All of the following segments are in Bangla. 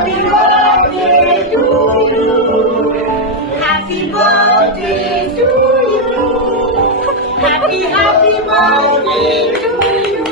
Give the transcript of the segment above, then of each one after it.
Happy birthday to you. Happy birthday to you. Happy birthday to you.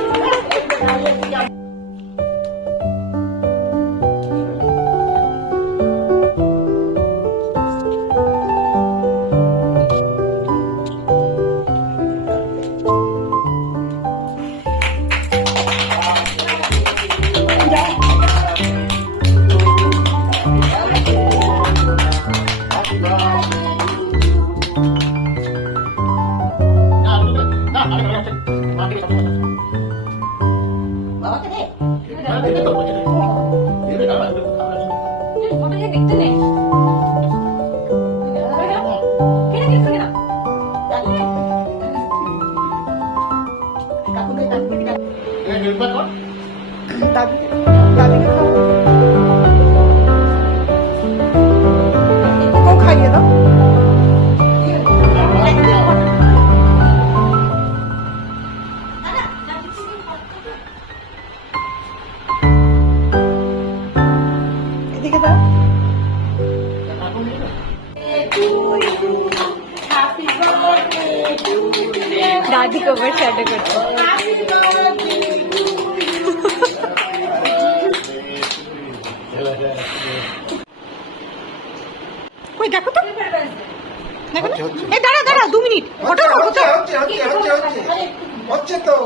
খাইয়ে দাও। এদিকে দাও। दादी को बस शैडो करते कोई देखो तो देखो ए दाঁড়া 2 মিনিট হচ্ছে তো